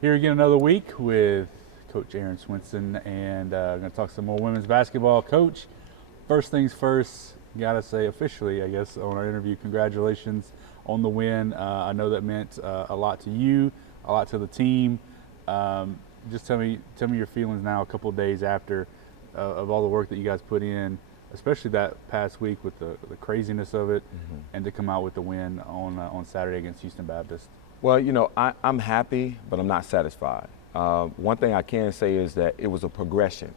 Here again another week with Coach Aaron Swinson, and going to talk some more women's basketball. Coach, first things first, got to say officially, I guess, on our interview, congratulations on the win. I know that meant a lot to you, a lot to the team. Just tell me your feelings now, a couple of days after of all the work that you guys put in, especially that past week with the craziness of it, and to come out with the win on Saturday against Houston Baptist. Well, I'm happy, but I'm not satisfied. One thing I can say is that it was a progression,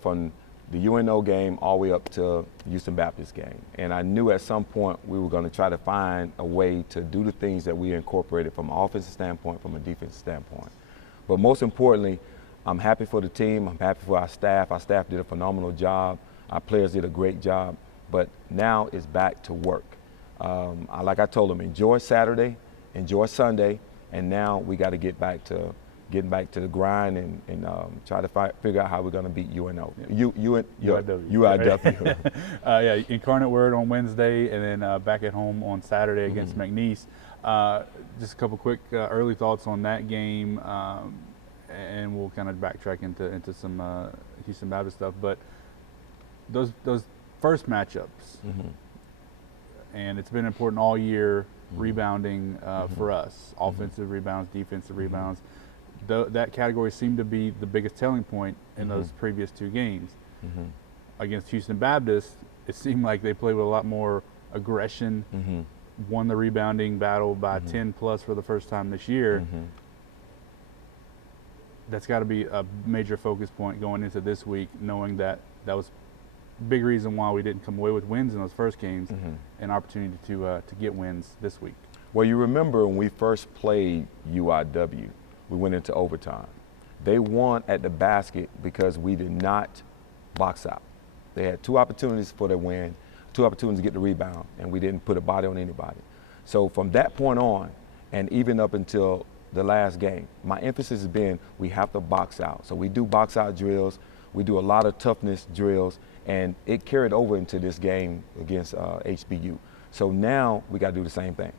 from the UNO game all the way up to Houston Baptist game. And I knew at some point we were going to try to find a way to do the things that we incorporated from an offensive standpoint, from a defensive standpoint. But most importantly, I'm happy for the team. I'm happy for our staff. Our staff did a phenomenal job. Our players did a great job. But now it's back to work. Like I told them, enjoy Saturday. Enjoy Sunday, and now we got to get back to the grind and try to figure out how we're going to beat UNO. UIW. Yeah, Incarnate Word on Wednesday, and then back at home on Saturday against McNeese. Just a couple quick early thoughts on that game, and we'll kind of backtrack into some Houston Baptist stuff. But those first matchups, and it's been important all year. Rebounding for us, offensive rebounds, defensive rebounds. That category seemed to be the biggest telling point in those previous two games. Against Houston Baptist, it seemed like they played with a lot more aggression, won the rebounding battle by 10 plus for the first time this year. That's got to be a major focus point going into this week, knowing that was big reason why we didn't come away with wins in those first games, an opportunity to get wins this week. Well, you remember when we first played UIW, we went into overtime. They won at the basket because we did not box out. They had two opportunities for their win, two opportunities to get the rebound, and we didn't put a body on anybody. So from that point on, and even up until the last game, my emphasis has been we have to box out. So we do box out drills, we do a lot of toughness drills, and it carried over into this game against HBU. So now we got to do the same thing.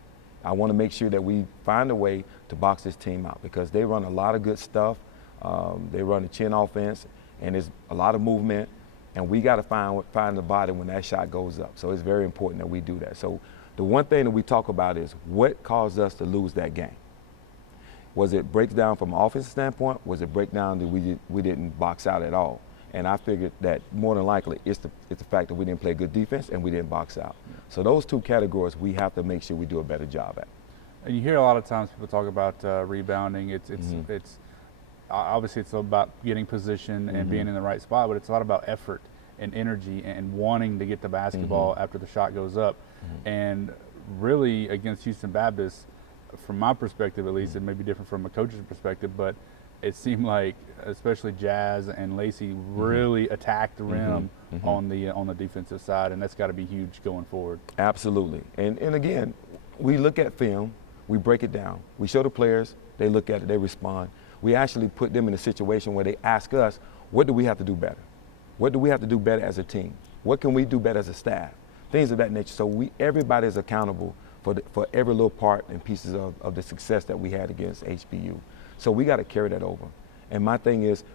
I want to make sure that we find a way to box this team out because they run a lot of good stuff. They run the chin offense, and there's a lot of movement, and we got to find the body when that shot goes up. So it's very important that we do that. So the one thing that we talk about is what caused us to lose that game. Was it breakdown from an offensive standpoint? Was it breakdown that we didn't box out at all? And I figured that more than likely it's the fact that we didn't play good defense and we didn't box out. So those two categories we have to make sure we do a better job at. And you hear a lot of times people talk about rebounding. It's obviously it's about getting position and being in the right spot, but it's a lot about effort and energy and wanting to get the basketball after the shot goes up. And really against Houston Baptist, from my perspective at least, it may be different from a coach's perspective, but it seemed like especially Jazz and Lacey really attacked the rim on the defensive side, and that's got to be huge going forward. Absolutely. And again, we look at film, we break it down. We show the players, they look at it, they respond. We actually put them in a situation where they ask us, what do we have to do better? What do we have to do better as a team? What can we do better as a staff? Things of that nature. So everybody is accountable for every little part and pieces of the success that we had against HBU. So we got to carry that over. And my thing is,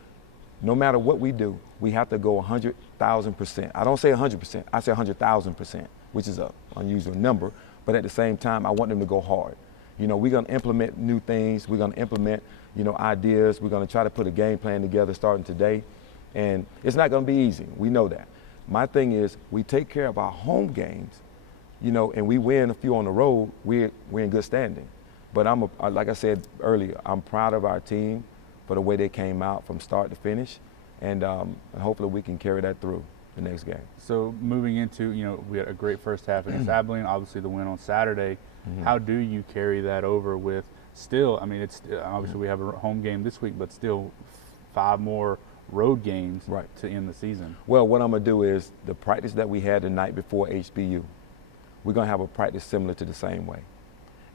no matter what we do, we have to go 100,000%. I don't say 100%, I say 100,000%, which is an unusual number. But at the same time, I want them to go hard. We're going to implement new things. We're going to implement, ideas. We're going to try to put a game plan together starting today. And it's not going to be easy. We know that. My thing is, we take care of our home games, and we win a few on the road, we're in good standing. But like I said earlier, I'm proud of our team for the way they came out from start to finish, and hopefully we can carry that through the next game. So moving into, we had a great first half against Abilene, obviously the win on Saturday. How do you carry that over with still, it's obviously we have a home game this week, but still 5 more road games to end the season? Well, what I'm going to do is the practice that we had the night before HBU, we're going to have a practice similar to the same way.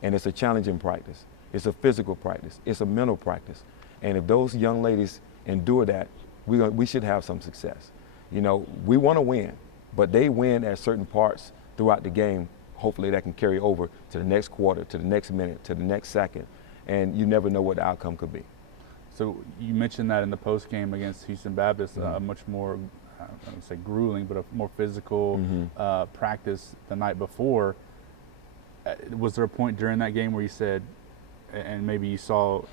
And it's a challenging practice. It's a physical practice. It's a mental practice. And if those young ladies endure that, we should have some success. We want to win, but they win at certain parts throughout the game. Hopefully that can carry over to the next quarter, to the next minute, to the next second. and you never know what the outcome could be. So you mentioned that in the post game against Houston Baptist, a much more, I don't say grueling, but a more physical practice the night before. Was there a point during that game where you said, and maybe you saw,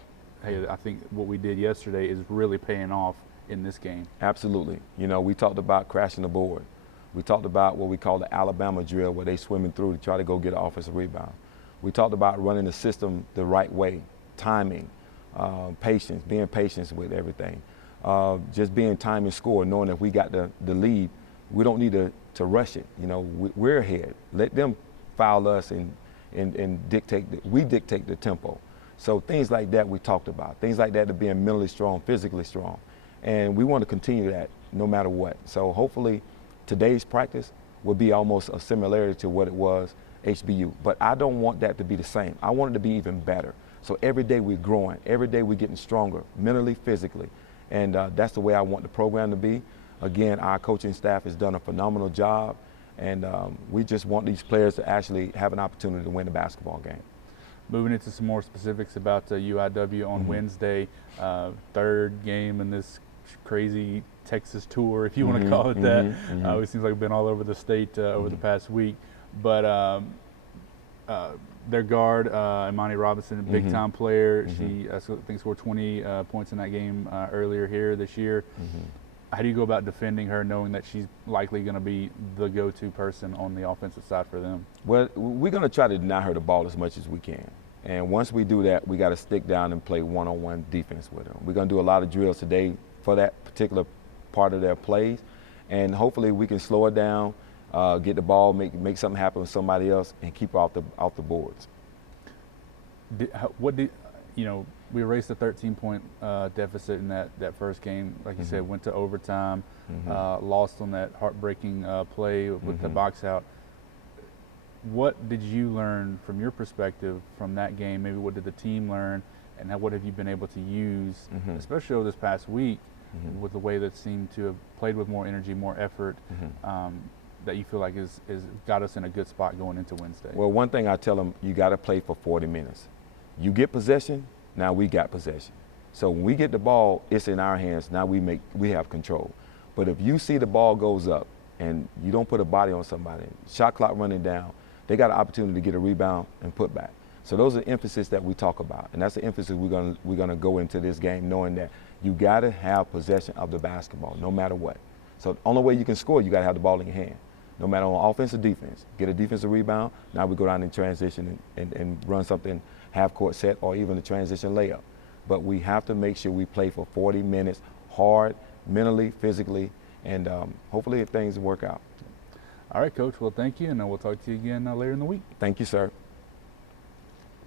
hey, I think what we did yesterday is really paying off in this game? Absolutely. You know, we talked about crashing the board. We talked about what we call the Alabama drill, where they swimming through to try to go get an offensive rebound. We talked about running the system the right way, timing, patience, being patient with everything. Just being time and score, knowing that we got the lead, we don't need to rush it. You know, we're ahead. Let them foul us and dictate, we dictate the tempo. So things like that we talked about. Things like that, to being mentally strong, physically strong. And we want to continue that no matter what. So hopefully today's practice will be almost a similarity to what it was HBU. But I don't want that to be the same. I want it to be even better. So every day we're growing. Every day we're getting stronger, mentally, physically. And that's the way I want the program to be. Again, our coaching staff has done a phenomenal job. And we just want these players to actually have an opportunity to win the basketball game. Moving into some more specifics about UIW on Wednesday, third game in this crazy Texas tour, if you want to call it that. It seems like we've been all over the state over the past week. But their guard, Imani Robinson, a big-time player. She, I think, scored 20 points in that game earlier here this year. How do you go about defending her, knowing that she's likely going to be the go-to person on the offensive side for them? Well, we're going to try to deny her the ball as much as we can. And once we do that, we got to stick down and play one-on-one defense with them. We're going to do a lot of drills today for that particular part of their plays. And hopefully we can slow it down, get the ball, make something happen with somebody else, and keep her off the boards. We erased a 13-point deficit in that first game. Like you said, went to overtime, lost on that heartbreaking play with the box out. What did you learn from your perspective from that game? Maybe what did the team learn, and what have you been able to use, especially over this past week, with the way that seemed to have played with more energy, more effort, that you feel like is got us in a good spot going into Wednesday? Well, one thing I tell them, you got to play for 40 minutes. You get possession, now we got possession. So when we get the ball, it's in our hands. Now we have control. But if you see the ball goes up and you don't put a body on somebody, shot clock running down, they got an opportunity to get a rebound and put back. So those are the emphasis that we talk about, and that's the emphasis we're gonna go into this game, knowing that you got to have possession of the basketball, no matter what. So the only way you can score, you got to have the ball in your hand, no matter on offense or defense. Get a defensive rebound. Now we go down in transition and run something half-court set or even a transition layup. But we have to make sure we play for 40 minutes hard, mentally, physically, and hopefully things work out. All right, Coach. Well, thank you, and we'll talk to you again later in the week. Thank you, sir.